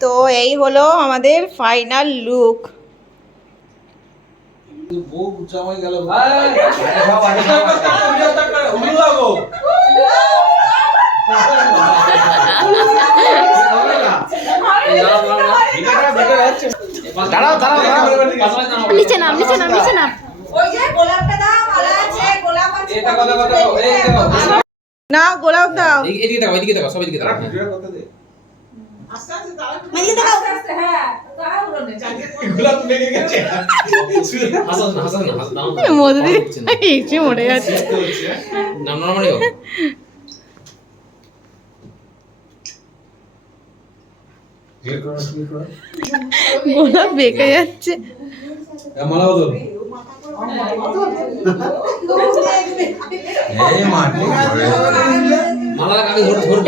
তো এই হলো আমাদের ফাইনাল লুক নিচে নাম নিচে নাম নিচে নাম। না গোলাপ দাও। এদিকে দেখো এদিকে দেখো সব এদিকে দেখো। মরে যাচ্ছে। গোলাপ বেঁকে যাচ্ছে। মালা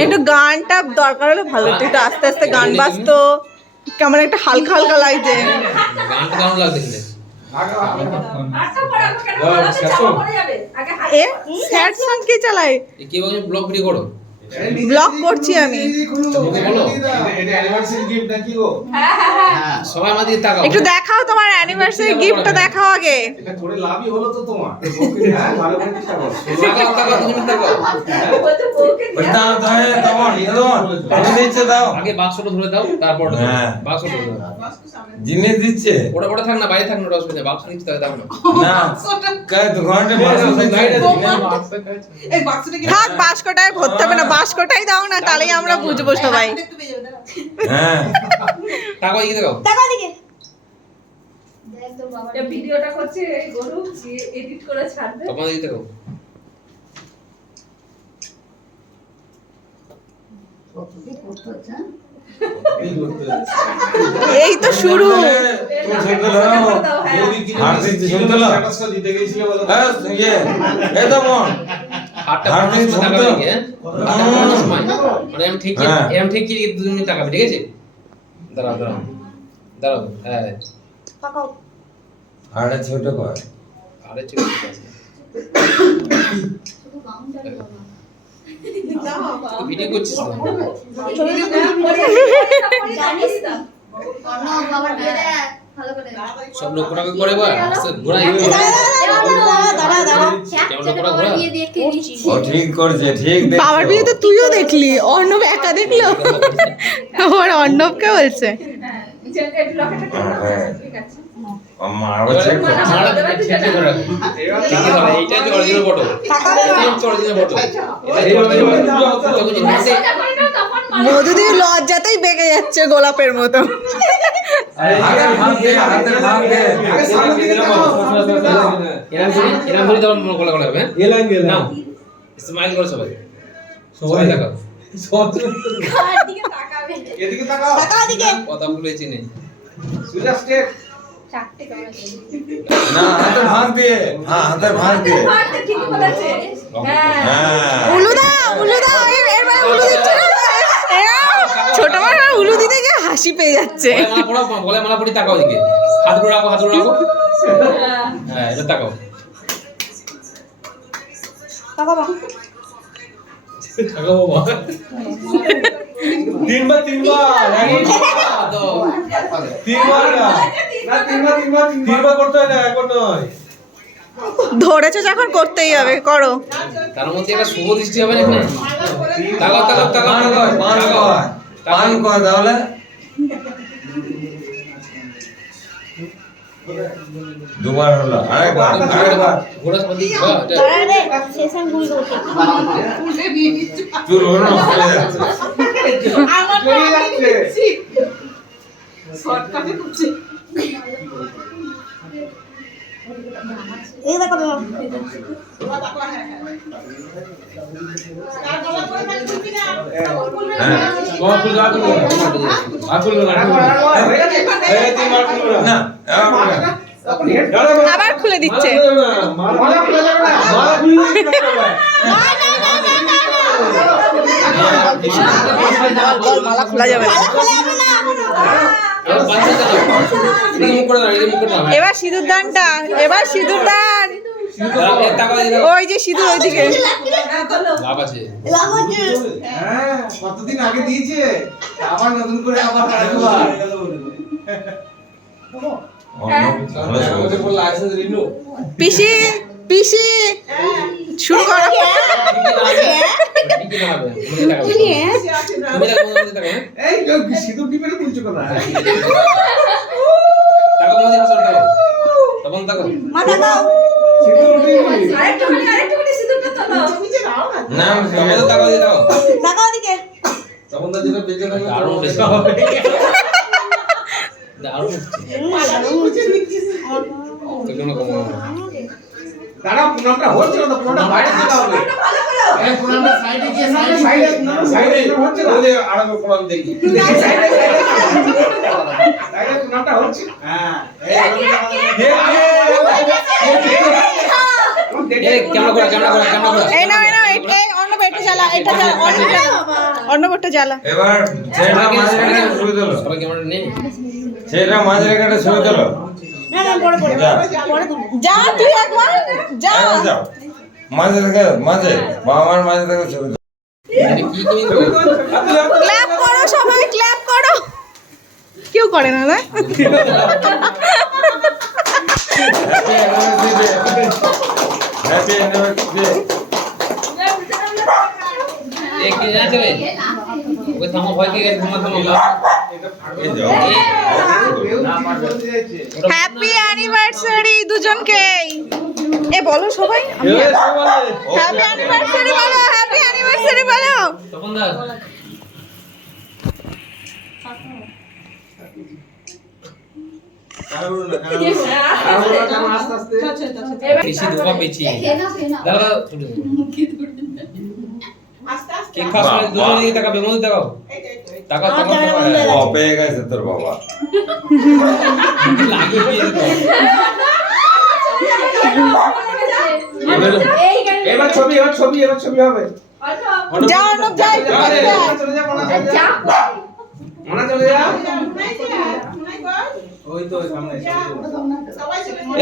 একটু গানটা দরকার হলে ভালো হতো একটু আস্তে আস্তে গান বাজতো। কেমন? একটা হালকা হালকা লাগছে। আচ্ছা স্যাড সং কে চালায়? ব্লগ ভিডিও করো। ব্লগ করছি আমি। বলো। এটা অ্যানিভার্সারি গিফট নাকি গো? হ্যাঁ হ্যাঁ হ্যাঁ। সবাই আমার দিকে তাকাও। একটু দেখাও তোমার অ্যানিভার্সারি গিফটটা দেখাও আগে। এটা করে লাভই হলো তো তোমার। হ্যাঁ ভালো করে তাকাও তাকাও তুমি তাকাও। দাও দাও তখন দিচ্ছে দাও। আগে বাক্সটা ধরে দাও তারপর ওটা হ্যাঁ। বাক্সটা ধরে দাও। জিনিস দিচ্ছে। ওটা ওটা থাক না বাইরে থাক না ওটা অসুবিধা বাক্স নিচে থাকে দাও না। না কাই তো ঘণ্টা বাসা থাক বাস্কটায় ভরতে হবে না বাস্কটাই দাও না তাহলেই আমরা বুঝব সবাই। হ্যাঁ। তাকাও এদিকে দেখাও এই ভিডিওটা করছে এই গরু এডিট করে ছাড়বে। তখন এদিকে দেখাও এই তো শুরু। শুনতে দাও দাও স্ট্যাটাসটা দিতে গেছিলে বলো। হ্যাঁ ইয়ে। এই তো বোন সময় তাকাবে কি, হ্যাঁ? সময়। মানে ঠেকিয়ে হ্যাঁ। দু মিনিট তাকাবে ঠিক আছে? দাঁড়াও দাঁড়াও। দাঁড়াও হ্যাঁ। ছোট কর। আরে ঠিক আছে ভিডিও করছিস না জানিস না সব লোক কোটা করে বা ঘোড়া ও ঠিক করছে ঠিক বাবার বিয়ে তো তুইও দেখলি অর্ণব একা দেখল? ওর অর্ণবকে বলছে। হ্যাঁ যে এই লকেটটা কেন ঠিক আছে মারো চেক এইটা হচ্ছে অরিজিনাল ফটো এটা হচ্ছে অরিজিনাল ফটো সোজা করে নাও তখন মানে মধুদি লজ্জাতেই বেঁকে যাচ্ছে গোলাপের মতো। স্মাইল করো সবাই। সবাই। দেখো এদিকে তাকাও। কথা বলে চিনে। সুজা স্টেপ না হাতের ভাগ দিয়ে। হ্যাঁ হাতের ভাগ দিয়ে। ঠিক বলেছে। হ্যাঁ। হ্যাঁ। উলুদা উলুদা এ- এবার উলু দিচ্ছে না? ছোট মার উলু দিতে হাসি পেয়ে যাচ্ছে। গলায় মালা পড়াও গলায় মালা পরি তাকাও দিকে হাতগুলো রাখো হাতগুলো রাখো হ্যাঁ এটা তাকাও। তাকাও বাবা। তিনবার তিনবার তিনবার না। না তিনবার তিনবার তিনবার। করতে হয় না এখন নয় ধরেছো যখন করতেই হবে করো। তার মধ্যে একটা শুভ দৃষ্টি হবে না তাকাও তাকাও তাকাও তাকাও। তাহলে? দুবার হলো আরেকবার আরেকবার চুল হলো হ্যাঁ। আবার খুলে দিচ্ছে মালা খুলে যাবে এবার সিঁদুর দানটা এবার সিঁদুর দান। ওই যে সিঁদুর ওইদিকে। লাভ আছে। হ্যাঁ। কতদিন আগে দিয়েছে? আবার নতুন করে আবার আরেকবার পিসি পিসি। শুরু করো। হ্যাঁ? এই সিঁদুর টিপে তুলছো। তখন মাথা দাও। সিঁদুর টিপে সিঁদুরটা তোলো না তাকাও। তাকাও ওদিকে তখন তো যেটা বেঁচে থাকবে দারুণ উঠেছে। দারুণ উঠছে। এগুলো কমো না। পুনামটা হচ্ছে না পুনামটা বাইরে যেতে হবে এই পুনামটা সাইডে গিয়ে সাইডে সাইডে সাইডে হচ্ছে না ওই পুনাম দেখি সাইডে সাইডে সাইডে পুনামটা হচ্ছে হ্যাঁ এ, ক্যামেরা করো, ক্যামেরা করো, ক্যামেরা করো। এই এই এই- এই জ্বালা এটা জ্বালা অন্য জ্বালা। অন্য জ্বালা। এবার ছেলেটা মাঝে রেখে শুয়ে দিল সবাই ক্যামেরা নেই। ছেলেটা মাঝে রেখে শুয়ে দিল না না পরে পরে যা তুই একবার যা। মাঝে রেখে মাঝে রেখে? ক্ল্যাপ করো সবাই ক্ল্যাপ করো। কেউ করে না না? হ্যাপি অ্যানিভার্সারি এ, কি জানা ওই থামো, ভয় পেয়ে গেছে, থামো, থামো, থামো। এই যাও ওটা হ্যাপি অ্যানিভার্সারি দুজনকেই এ বলো। সবাই হ্যাপি অ্যানিভার্সারি বলো হ্যাপি অ্যানিভার্সারি বলো। তখন দা বেশি ধোপা পেয়েছি। দাদা তুলে দাও। কেক খাওয়ার সময় দুজনে দিকে তাকাবে মনে তাকাও। তাকাও তাকাও তাকাও। ও পেয়ে গেছে তোর বাবা। দিয়ে দাও এবার ছবি এবার ছবি এবার ছবি হবে। যা অর্ণব যা চলে যা যা। চলে যা মনে যা মনে চলে যা ওই তো সামনে।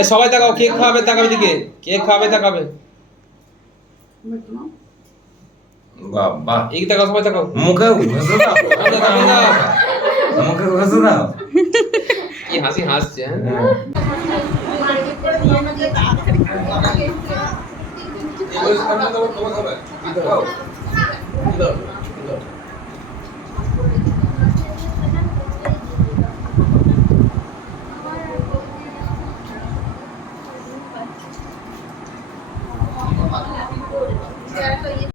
এ সবাই তাকাও কেক খাওয়াবে তাকাবে দিকে। কেক খাওয়াবে তাকাবে। বাবা। এই তাকাও সবাই তাকাও। মুখে ঘষে দাও দাদা, দাদা। মুখে ঘষে দাও কি হাসি হাসছে হ্যাঁ?